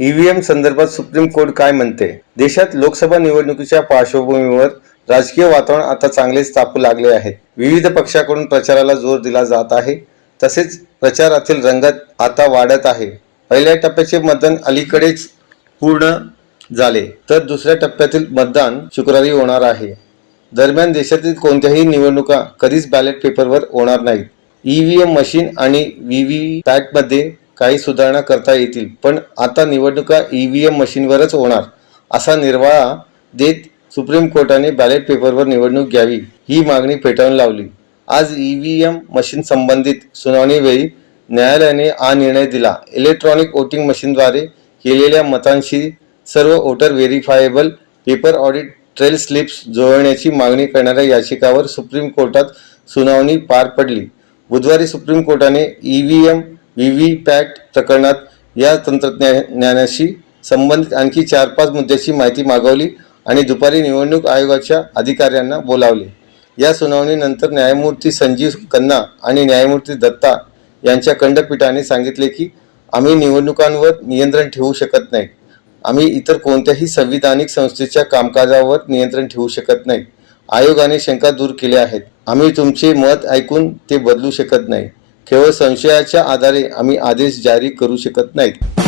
EVM संदर्भात supreme court काय म्हणते? देशात लोकसभा निवडणुकीच्या पार्श्वभूमीवर राजकीय वातावरण आता चांगलेच तापू लागले आहे. विविध पक्षाकडून प्रचाराला जोर दिला जात आहे. तसेच प्रचारातील रंगत आता वाढत आहे. पहिल्या टप्प्याचे मतदान अलीकडेच पूर्ण झाले तर दुसऱ्या टप्प्यातील मतदान शुक्रवारी होणार आहे. दरम्यान देशातील कोणत्याही निवडणुका कधीच बॅलेट पेपरवर होणार नाहीत. ईव्हीएम मशीन आणि व्ही व्ही पॅटमध्ये काही सुधारणा करता येतील पण आता निवडणुका ईव्हीएम मशीनवरच होणार असा निर्वाळा देत सुप्रीम कोर्टाने बॅलेट पेपरवर निवडणूक घ्यावी ही मागणी फेटाळून लावली. आज ईव्हीएम मशीन संबंधित सुनावणीवेळी न्यायालयाने हा निर्णय दिला. इलेक्ट्रॉनिक वोटिंग मशीनद्वारे केलेल्या मतांशी सर्व voter verifiable paper audit trail slips जुळवण्याची मागणी करणाऱ्या याचिकावर सुप्रीम कोर्टात सुनावणी पार पडली. बुधवारी सुप्रीम कोर्टाने ईव्हीएम व्ही व्ही पॅट प्रकरणात या तंत्रज्ञानाशी संबंधित आणखी चार पाच मुद्द्याची माहिती मागवली आणि दुपारी निवडणूक आयोगाच्या अधिकाऱ्यांना बोलावले. या सुनावणीनंतर न्यायमूर्ती संजीव खन्ना आणि न्यायमूर्ती दत्ता यांच्या खंडपीठाने सांगितले की आम्ही निवडणुकांवर नियंत्रण ठेवू शकत नाही. आम्ही इतर कोणत्याही संविधानिक संस्थेच्या कामकाजावर नियंत्रण ठेवू शकत नाही. आयोगाने शंका दूर केल्या आहेत. आम्ही तुमचे मत ऐकून ते बदलू शकत नाही. केवळ संशयाच्या आधारे आम्ही आदेश जारी करू शकत नाहीत.